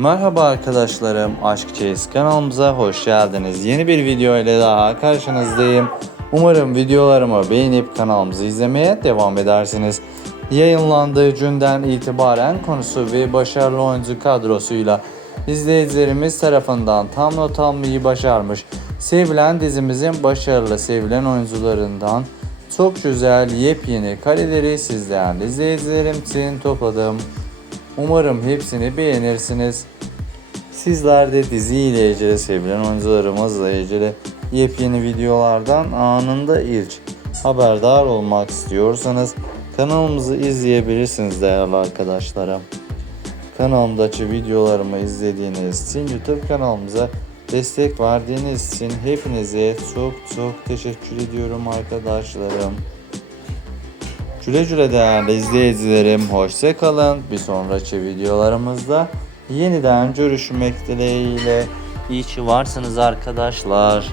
Merhaba arkadaşlarım, Aşk Çeyiz kanalımıza hoş geldiniz. Yeni bir video ile daha karşınızdayım. Umarım videolarımı beğenip kanalımızı izlemeye devam edersiniz. Yayınlandığı günden itibaren konusu ve başarılı oyuncu kadrosuyla izleyicilerimiz tarafından tam not almayı başarmış. Sevilen dizimizin başarılı sevilen oyuncularından çok güzel yepyeni kareleri siz değerli izleyicilerim için topladım. Umarım hepsini beğenirsiniz. Sizler de dizi ile ilgili sevilen oyuncularımızla ilgili yepyeni videolardan anında ilk haberdar olmak istiyorsanız kanalımızı izleyebilirsiniz değerli arkadaşlarım. Kanalımdaki videolarımı izlediğiniz için YouTube kanalımıza destek verdiğiniz için hepinize çok çok teşekkür ediyorum arkadaşlarım. Güle güle değerli izleyicilerim. Hoşça kalın. Bir sonraki videolarımızda yeniden görüşmek dileğiyle. İyi ki varsınız arkadaşlar.